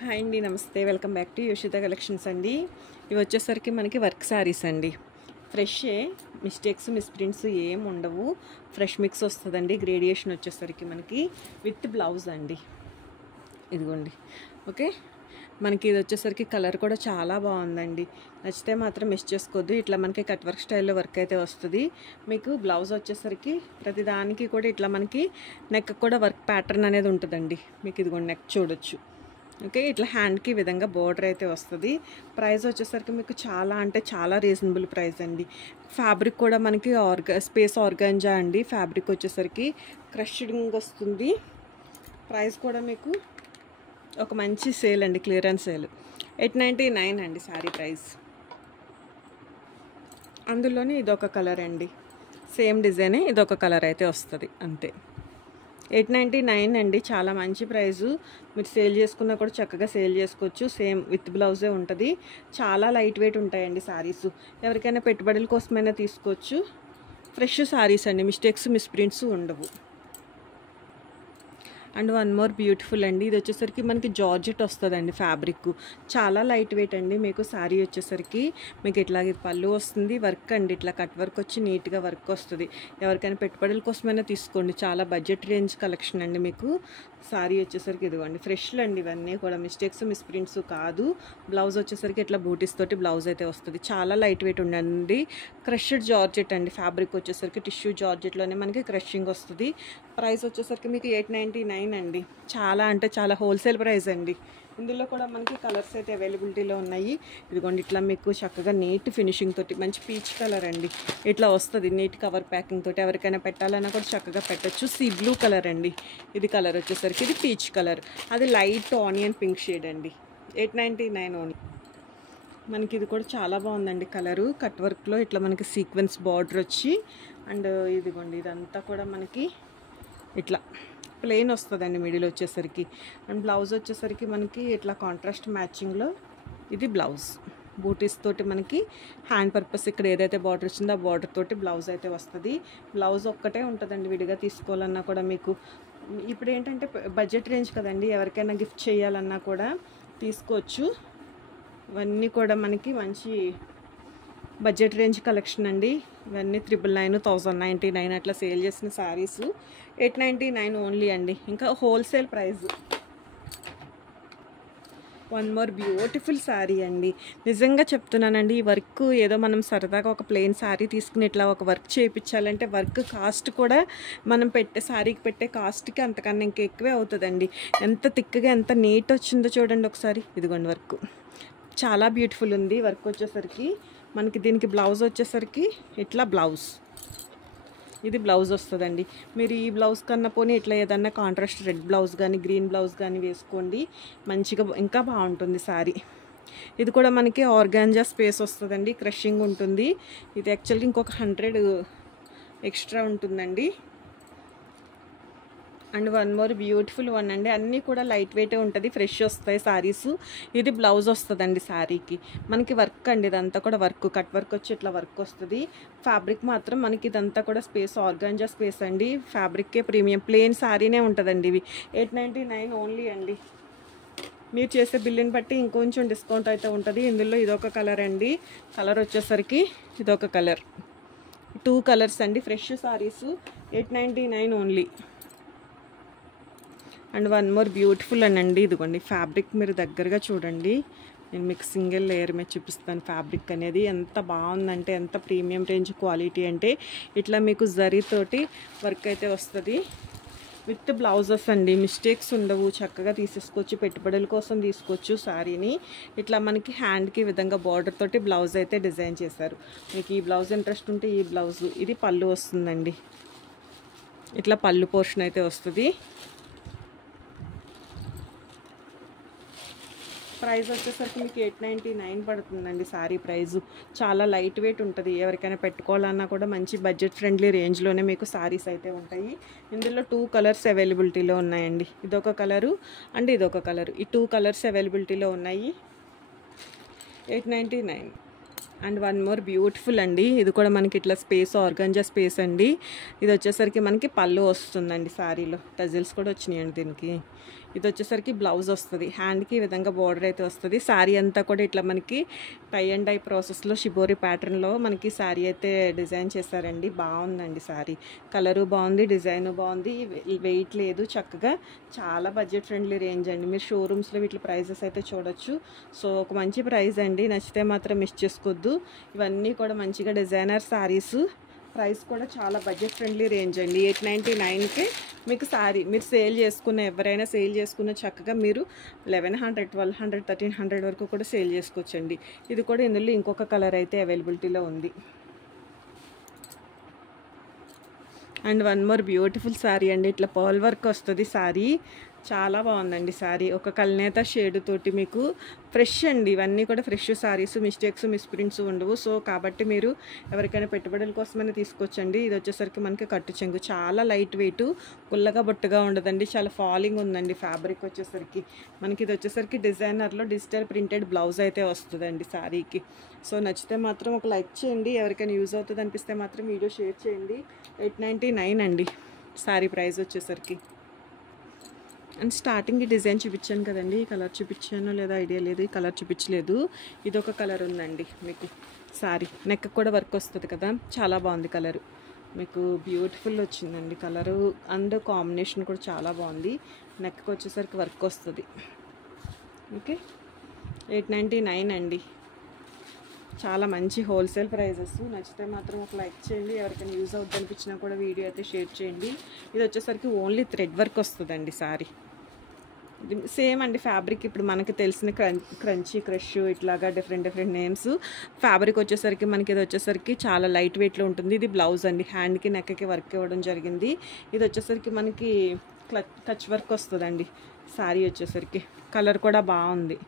Hi అండి, నమస్తే. Welcome back to యోషిత collections అండి. ఇవి వచ్చేసరికి మనకి వర్క్ శారీస్ అండి. ఫ్రెషే, మిస్టేక్స్ మిస్ప్రింట్స్ ఏం ఉండవు. ఫ్రెష్ మిక్స్ వస్తుందండి. గ్రేడియేషన్ వచ్చేసరికి మనకి విత్ బ్లౌజ్ అండి. ఇదిగోండి, ఓకే. మనకి ఇది వచ్చేసరికి కలర్ కూడా చాలా బాగుందండి. నచ్చితే మాత్రం మిస్ చేసుకోవద్దు. ఇట్లా మనకి కట్ వర్క్ స్టైల్లో వర్క్ అయితే వస్తుంది. మీకు బ్లౌజ్ వచ్చేసరికి ప్రతి దానికి కూడా ఇట్లా మనకి నెక్ కూడా వర్క్ ప్యాటర్న్ అనేది ఉంటుందండి. మీకు ఇదిగోండి, నెక్ చూడొచ్చు. ఓకే, ఇట్లా హ్యాండ్కి విధంగా బోర్డర్ అయితే వస్తుంది. ప్రైస్ వచ్చేసరికి మీకు చాలా అంటే చాలా రీజనబుల్ ప్రైస్ అండి. ఫ్యాబ్రిక్ కూడా మనకి స్పేస్ ఆర్గాంజా అండి. ఫ్యాబ్రిక్ వచ్చేసరికి క్రషింగ్ వస్తుంది. ప్రైస్ కూడా మీకు ఒక మంచి సేల్ అండి, క్లియరెన్స్ సేల్. 899 అండి శారీ ప్రైస్. అందులోనే ఇదొక కలర్ అండి, సేమ్ డిజైనే ఇదొక కలర్ అయితే వస్తుంది అంతే. 899 అండి, చాలా మంచి ప్రైజు. మీరు సేల్ చేసుకున్నా కూడా చక్కగా సేల్ చేసుకోవచ్చు. సేమ్ విత్ బ్లౌజే ఉంటుంది. చాలా లైట్ వెయిట్ ఉంటాయండి శారీస్. ఎవరికైనా పెట్టుబడుల కోసమైనా తీసుకోవచ్చు. ఫ్రెష్ శారీస్ అండి, మిస్టేక్స్ మిస్ప్రింట్స్ ఉండవు. అండ్ వన్ మోర్ బ్యూటిఫుల్ అండి. ఇది వచ్చేసరికి మనకి జార్జెట్ వస్తుందండి. ఫ్యాబ్రిక్ చాలా లైట్ వెయిట్ అండి. మీకు శారీ వచ్చేసరికి మీకు ఇట్లాగే పళ్ళు వస్తుంది. వర్క్ అండి, ఇట్లా కట్ వర్క్ వచ్చి నీట్గా వర్క్ వస్తుంది. ఎవరికైనా పెట్టుబడుల కోసమైనా తీసుకోండి. చాలా బడ్జెట్ రేంజ్ కలెక్షన్ అండి. మీకు శారీ వచ్చేసరికి ఇదిగోండి, ఫ్రెష్లు అండి. ఇవన్నీ కూడా మిస్టేక్స్ మిస్ప్రింట్స్ కాదు. బ్లౌజ్ వచ్చేసరికి ఇట్లా బూటీస్ తోటి బ్లౌజ్ అయితే వస్తుంది. చాలా లైట్ వెయిట్ ఉండండి. క్రష్డ్ జార్జెట్ అండి. ఫ్యాబ్రిక్ వచ్చేసరికి టిష్యూ జార్జెట్లోనే మనకి క్రషింగ్ వస్తుంది. ప్రైస్ వచ్చేసరికి మీకు 899 అండి. చాలా అంటే చాలా హోల్సేల్ ప్రైస్ అండి. ఇందులో కూడా మనకి కలర్స్ అయితే అవైలబిలిటీలో ఉన్నాయి. ఇదిగోండి, ఇట్లా మీకు చక్కగా నీట్ ఫినిషింగ్ తోటి మంచి పీచ్ కలర్ అండి. ఇట్లా వస్తుంది నీట్ కవర్ ప్యాకింగ్ తోటి. ఎవరికైనా పెట్టాలన్నా కూడా చక్కగా పెట్టచ్చు. సీ బ్లూ కలర్ అండి. ఇది కలర్ వచ్చేసరికి ఇది పీచ్ కలర్. అది లైట్ ఆనియన్ పింక్ షేడ్ అండి. 899 ఓన్లీ. మనకి ఇది కూడా చాలా బాగుందండి కలరు. కట్ వర్క్లో ఇట్లా మనకి సీక్వెన్స్ బార్డర్ వచ్చి అండ్ ఇదిగోండి, ఇదంతా కూడా మనకి ఇట్లా ప్లెయిన్ వస్తుందండి మిడిల్ వచ్చేసరికి. అండ్ బ్లౌజ్ వచ్చేసరికి మనకి ఇట్లా కాంట్రాస్ట్ మ్యాచింగ్లో ఇది బ్లౌజ్. బూటీస్ తోటి మనకి హ్యాండ్ పర్పస్ ఇక్కడ ఏదైతే బార్డర్ వచ్చిందో ఆ బార్డర్ తోటి బ్లౌజ్ అయితే వస్తుంది. బ్లౌజ్ ఒక్కటే ఉంటుందండి. విడిగా తీసుకోవాలన్నా కూడా మీకు ఇప్పుడు ఏంటంటే బడ్జెట్ రేంజ్ కదండి. ఎవరికైనా గిఫ్ట్ చేయాలన్నా కూడా తీసుకోవచ్చు. ఇవన్నీ కూడా మనకి మంచి బడ్జెట్ రేంజ్ కలెక్షన్ అండి. ఇవన్నీ 999, 1099 అట్లా సేల్ చేసిన శారీస్. 899 ఓన్లీ అండి. ఇంకా wholesale price. One more beautiful sari అండి. నిజంగా చెప్తున్నానండి, ఈ వర్క్ ఏదో మనం సరదాగా ఒక ప్లెయిన్ శారీ తీసుకుని ఇట్లా ఒక వర్క్ చేయించాలంటే వర్క్ కాస్ట్ కూడా మనం శారీకి పెట్టే కాస్ట్కి అంతకన్నా ఇంకా ఎక్కువే అవుతుందండి. ఎంత థిక్గా ఎంత నీట్ వచ్చిందో చూడండి ఒకసారి. ఇదిగోండి, వర్క్ చాలా బ్యూటిఫుల్ ఉంది. వర్క్ వచ్చేసరికి మనకి దీనికి బ్లౌజ్ వచ్చేసరికి ఇట్లా బ్లౌజ్, ఇది బ్లౌజ్ వస్తుందండి. మీరు ఈ బ్లౌజ్ కన్నా పోనీ ఇట్లా ఏదన్నా కాంట్రాస్ట్ రెడ్ బ్లౌజ్ కానీ గ్రీన్ బ్లౌజ్ కానీ వేసుకోండి, మంచిగా ఇంకా బాగుంటుంది శారీ. ఇది కూడా మనకి ఆర్గాంజా స్పేస్ వస్తుందండి. క్రషింగ్ ఉంటుంది. ఇది యాక్చువల్గా ఇంకొక 100 ఎక్స్ట్రా ఉంటుందండి. And one more beautiful one అండి. అన్నీ కూడా లైట్ వెయిటే ఉంటుంది. ఫ్రెష్ వస్తాయి శారీస్. ఇది బ్లౌజ్ వస్తుందండి శారీకి. మనకి వర్క్ అండి, ఇదంతా కూడా వర్క్ కట్ వర్క్ వచ్చి ఇట్లా వర్క్ వస్తుంది. ఫ్యాబ్రిక్ మాత్రం మనకి ఇదంతా కూడా స్పేస్ ఆర్గాంజా స్పేస్ అండి. ఫ్యాబ్రిక్కే ప్రీమియం ప్లెయిన్ శారీనే ఉంటుందండి. ఇవి 899 ఓన్లీ అండి. మీరు చేసే బిల్లుని బట్టి ఇంకొంచెం డిస్కౌంట్ అయితే ఉంటుంది. ఇందులో ఇదొక కలర్ అండి. కలర్ వచ్చేసరికి ఇదొక కలర్. 2 కలర్స్ అండి. Fresh saris 899 only. And one more beautiful అండి. ఇదిగోండి, ఫ్యాబ్రిక్ మీరు దగ్గరగా చూడండి. నేను మీకు సింగిల్ లేయర్ మీద చూపిస్తాను. ఫ్యాబ్రిక్ అనేది ఎంత బాగుందంటే, ఎంత ప్రీమియం రేంజ్ క్వాలిటీ అంటే ఇట్లా మీకు జరీతోటి వర్క్ అయితే వస్తుంది. విత్ బ్లౌజెస్ అండి. మిస్టేక్స్ ఉండవు. చక్కగా తీసేసుకోవచ్చు. పెట్టుబడుల కోసం తీసుకోవచ్చు శారీని. ఇట్లా మనకి హ్యాండ్కి విధంగా బార్డర్ తోటి బ్లౌజ్ అయితే డిజైన్ చేశారు. మీకు ఈ బ్లౌజ్ ఇంట్రెస్ట్ ఉంటే ఈ బ్లౌజ్. ఇది పళ్ళు వస్తుందండి. ఇట్లా పళ్ళు పోర్షన్ అయితే వస్తుంది. ప్రైస్ వచ్చేసరికి మీకు 899 పడుతుందండి శారీ ప్రైజు. చాలా లైట్ వెయిట్ ఉంటుంది. ఎవరికైనా పెట్టుకోవాలన్నా కూడా మంచి బడ్జెట్ ఫ్రెండ్లీ రేంజ్లోనే మీకు శారీస్ అయితే ఉంటాయి. ఇందులో 2 కలర్స్ అవైలబిలిటీలో ఉన్నాయండి. ఇదొక కలరు అండ్ ఇదొక కలరు. ఈ 2 కలర్స్ అవైలబిలిటీలో ఉన్నాయి. 899. అండ్ వన్ మోర్ బ్యూటిఫుల్ అండి. ఇది కూడా మనకి ఇట్లా స్పేస్ ఆర్గాంజా స్పేస్ అండి. ఇది వచ్చేసరికి మనకి పళ్ళు వస్తుందండి. శారీలో టజిల్స్ కూడా వచ్చినాయండి దీనికి. ఇది వచ్చేసరికి బ్లౌజ్ వస్తుంది, హ్యాండ్కి ఈ విధంగా బార్డర్ అయితే వస్తుంది. శారీ అంతా కూడా ఇట్లా మనకి టై అండ్ డై ప్రాసెస్లో షిబోరి ప్యాటర్న్లో మనకి శారీ అయితే డిజైన్ చేశారండి. బాగుందండి శారీ, కలరు బాగుంది, డిజైన్ బాగుంది, వెయిట్ లేదు, చక్కగా చాలా బడ్జెట్ ఫ్రెండ్లీ రేంజ్ అండి. మీరు షోరూమ్స్లో వీటి ప్రైజెస్ అయితే చూడొచ్చు. సో ఒక మంచి ప్రైస్ అండి, నచ్చితే మాత్రం మిస్ చేసుకోవద్దు. ఇవన్నీ కూడా మంచిగా డిజైనర్ శారీస్, ప్రైస్ కూడా చాలా బడ్జెట్ ఫ్రెండ్లీ రేంజ్ అండి. 899కి మీకు శారీ మీరు సేల్ చేసుకున్న, ఎవరైనా సేల్ చేసుకున్న చక్కగా మీరు 1100, 1200, 1300 వరకు కూడా సేల్ చేసుకోవచ్చండి. ఇది కూడా ఇందులో ఇంకొక కలర్ అయితే అవైలబిలిటీలో ఉంది. And one more beautiful sari అండి, ఇట్లా పర్ల్ వర్క్ వస్తుంది శారీ, చాలా బాగుందండి శారీ. ఒక కల్నేత షేడ్ తోటి మీకు ఫ్రెష్ అండి, ఇవన్నీ కూడా ఫ్రెష్ శారీస్, మిస్టేక్స్ మిస్ప్రింట్స్ ఉండవు. సో కాబట్టి మీరు ఎవరికైనా పెట్టుబడుల కోసమైనా తీసుకోవచ్చండి. ఇది వచ్చేసరికి మనకి కట్టు చెంగు, చాలా లైట్ వెయిట్, గుల్లగా బొట్టుగా ఉండదండి, చాలా ఫాలింగ్ ఉందండి ఫ్యాబ్రిక్ వచ్చేసరికి మనకి. ఇది వచ్చేసరికి డిజైనర్లో డిజిటల్ ప్రింటెడ్ బ్లౌజ్ అయితే వస్తుందండి శారీకి. సో నచ్చితే మాత్రం ఒక లైక్ చేయండి, ఎవరికైనా యూజ్ అవుతుంది అనిపిస్తే మాత్రం వీడియో షేర్ చేయండి. 899 అండి శారీ ప్రైస్ వచ్చేసరికి. అండ్ స్టార్టింగ్ ఈ డిజైన్ చూపించాను కదండి, ఈ కలర్ చూపించాను లేదా ఐడియా లేదు, ఈ కలర్ చూపించలేదు. ఇది ఒక కలర్ ఉందండి మీకు శారీ, నెక్ కూడా వర్క్ వస్తుంది కదా, చాలా బాగుంది కలరు, మీకు బ్యూటిఫుల్ వచ్చిందండి కలరు. అండ్ కాంబినేషన్ కూడా చాలా బాగుంది, నెక్కి వచ్చేసరికి వర్క్ వస్తుంది. ఓకే, 899 అండి, చాలా మంచి హోల్సేల్ ప్రైజెస్. నచ్చితే మాత్రం ఒక లైక్ చేయండి, ఎవరికైనా యూజ్ అవుతుంది అనిపించినా కూడా వీడియో అయితే షేర్ చేయండి. ఇది వచ్చేసరికి ఓన్లీ థ్రెడ్ వర్క్ వస్తుందండి శారీ, సేమ్ అండి ఫ్యాబ్రిక్ ఇప్పుడు మనకి తెలిసిన క్రంచీ, క్రష్, ఇట్లాగా డిఫరెంట్ నేమ్స్. ఫ్యాబ్రిక్ వచ్చేసరికి మనకి ఇది వచ్చేసరికి చాలా లైట్ వెయిట్లో ఉంటుంది. ఇది బ్లౌజ్ అండి, హ్యాండ్కి నెక్కి వర్క్ ఇవ్వడం జరిగింది. ఇది వచ్చేసరికి మనకి కచ్ వర్క్ వస్తుందండి శారీ వచ్చేసరికి, కలర్ కూడా బాగుంది.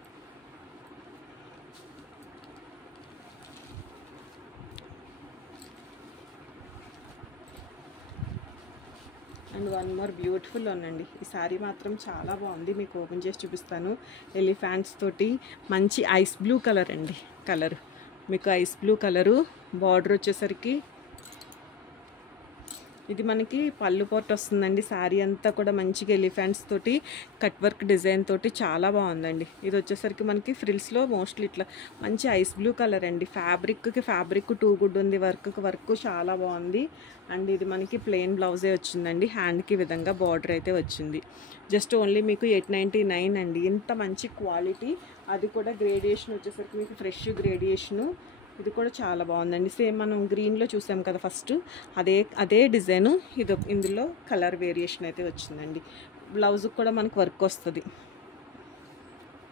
అండ్ వన్ మోర్ బ్యూటిఫుల్ ఉందండి, ఈ శారీ మాత్రం చాలా బాగుంది, మీకు ఓపెన్ చేసి చూపిస్తాను. ఎలిఫాంట్స్ తోటి మంచి ఐస్ బ్లూ కలర్ అండి, కలర్ మీకు ఐస్ బ్లూ కలరు. బార్డర్ వచ్చేసరికి ఇది మనకి పళ్ళు పోట్ వస్తుందండి. శారీ అంతా కూడా మంచిగా ఎలిఫెంట్స్ తోటి కట్ వర్క్ డిజైన్ తోటి చాలా బాగుందండి. ఇది వచ్చేసరికి మనకి ఫ్రిల్స్లో మోస్ట్లీ ఇట్లా మంచి ఐస్ బ్లూ కలర్ అండి. ఫ్యాబ్రిక్ టూ గుడ్ ఉంది, వర్క్ చాలా బాగుంది. అండ్ ఇది మనకి ప్లెయిన్ బ్లౌజే వచ్చిందండి, హ్యాండ్కి విధంగా బార్డర్ అయితే వచ్చింది. జస్ట్ ఓన్లీ మీకు 899 అండి, ఇంత మంచి క్వాలిటీ, అది కూడా గ్రేడియేషన్ వచ్చేసరికి మీకు ఫ్రెష్ గ్రేడియేషను. ఇది కూడా చాలా బాగుందండి, సేమ్ మనం గ్రీన్లో చూసాం కదా ఫస్ట్, అదే డిజైను ఇందులో కలర్ వేరియేషన్ అయితే వచ్చిందండి. బ్లౌజ్కి కూడా మనకు వర్క్ వస్తుంది.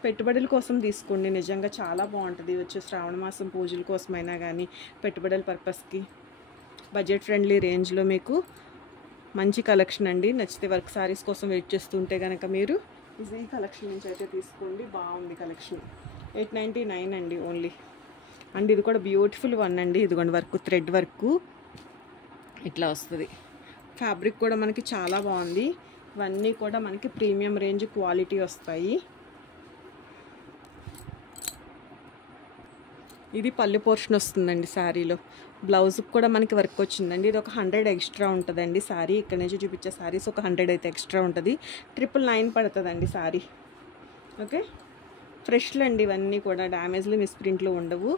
పెట్టుబడుల కోసం తీసుకోండి, నిజంగా చాలా బాగుంటుంది. వచ్చే శ్రావణ మాసం పూజల కోసమైనా కానీ పెట్టుబడుల పర్పస్కి బడ్జెట్ ఫ్రెండ్లీ రేంజ్లో మీకు మంచి కలెక్షన్ అండి. నచ్చితే వర్క్ శారీస్ కోసం వెయిట్ చేస్తుంటే కనుక మీరు ఈ కలెక్షన్ నుంచి అయితే తీసుకోండి, బాగుంది కలెక్షన్. 899 అండి ఓన్లీ. అండ్ ఇది కూడా బ్యూటిఫుల్ వన్ అండి, ఇదిగోండి వర్క్, థ్రెడ్ వర్క్ ఇట్లా వస్తుంది. ఫ్యాబ్రిక్ కూడా మనకి చాలా బాగుంది, ఇవన్నీ కూడా మనకి ప్రీమియం రేంజ్ క్వాలిటీ వస్తాయి. ఇది పళ్ళు పోర్షన్ వస్తుందండి శారీలో. బ్లౌజ్కి కూడా మనకి వర్క్ వచ్చిందండి. ఇది ఒక 100 ఎక్స్ట్రా ఉంటుందండి శారీ. ఇక్కడ నుంచి చూపించే శారీస్ ఒక 100 అయితే ఎక్స్ట్రా ఉంటుంది. 999 పడుతుందండి శారీ. ఓకే, ఫ్రెష్లు అండి ఇవన్నీ కూడా, డ్యామేజ్లు మిస్ప్రింట్లు ఉండవు.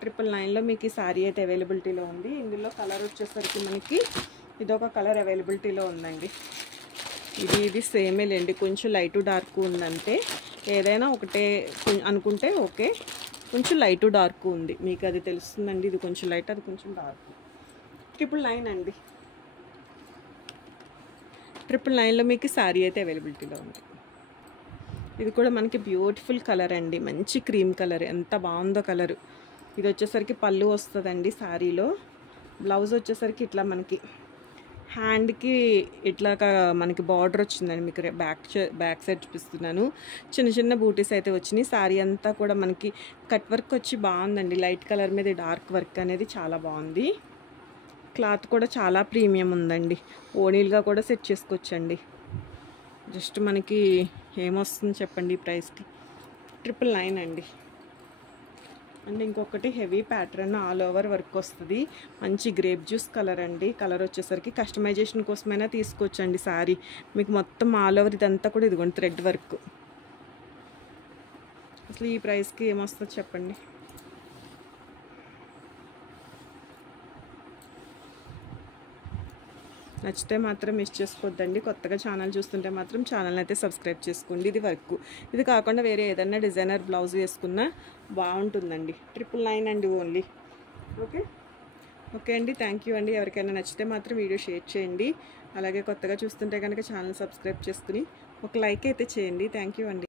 999లో మీకు ఈ శారీ అయితే అవైలబిలిటీలో ఉంది. ఇందులో కలర్ వచ్చేసరికి మనకి ఇదొక కలర్ అవైలబిలిటీలో ఉందండి. ఇది సేమే లేండి, కొంచెం లైట్ డార్క్ ఉందంటే, ఏదైనా ఒకటే అనుకుంటే ఓకే. కొంచెం లైట్ డార్క్ ఉంది, మీకు అది తెలుస్తుందండి. ఇది కొంచెం లైట్, అది కొంచెం డార్క్. 999 అండి. 999లో మీకు శారీ అయితే అవైలబిలిటీలో ఉంది. ఇది కూడా మనకి బ్యూటిఫుల్ కలర్ అండి, మంచి క్రీమ్ కలర్, ఎంత బాగుందో కలరు. ఇది వచ్చేసరికి పళ్ళు వస్తుందండి శారీలో. బ్లౌజ్ వచ్చేసరికి ఇట్లా మనకి హ్యాండ్కి ఇట్లాగా మనకి బార్డర్ వచ్చిందండి. మీకు బ్యాక్ సైడ్ చూపిస్తున్నాను, చిన్న బూటీస్ అయితే వచ్చినాయి. శారీ అంతా కూడా మనకి కట్ వర్క్ వచ్చి బాగుందండి, లైట్ కలర్ మీద డార్క్ వర్క్ అనేది చాలా బాగుంది. క్లాత్ కూడా చాలా ప్రీమియం ఉందండి, ఓనీలుగా కూడా సెట్ చేసుకోవచ్చండి. జస్ట్ మనకి ఏమొస్తుంది చెప్పండి ఈ ప్రైస్కి? 999 అండి. అండ్ ఇంకొకటి heavy pattern all over work వస్తుంది. మంచి గ్రేప్ జ్యూస్ కలర్ అండి. కలర్ వచ్చేసరికి కస్టమైజేషన్ కోసమైనా తీసుకోవచ్చండి శారీ. మీకు మొత్తం ఆల్ ఓవర్ ఇదంతా కూడా ఇదిగోండి థ్రెడ్ వర్క్. అసలు ఈ ప్రైస్కి ఏమొస్తుంది చెప్పండి. నచ్చితే మాత్రం మిస్ చేసుకోవద్దండి. కొత్తగా ఛానల్ చూస్తుంటే మాత్రం ఛానల్ అయితే సబ్స్క్రైబ్ చేసుకోండి. ఇది వర్క్. ఇది కాకుండా వేరే ఏదైనా డిజైనర్ బ్లౌజ్ వేసుకున్నా బాగుంటుందండి. 999 అండి ఓన్లీ. ఓకే అండి, థ్యాంక్ యూ అండి. ఎవరికైనా నచ్చితే మాత్రం వీడియో షేర్ చేయండి. అలాగే కొత్తగా చూస్తుంటే కనుక ఛానల్ సబ్స్క్రైబ్ చేసుకుని ఒక లైక్ అయితే చేయండి. థ్యాంక్ యూ అండి.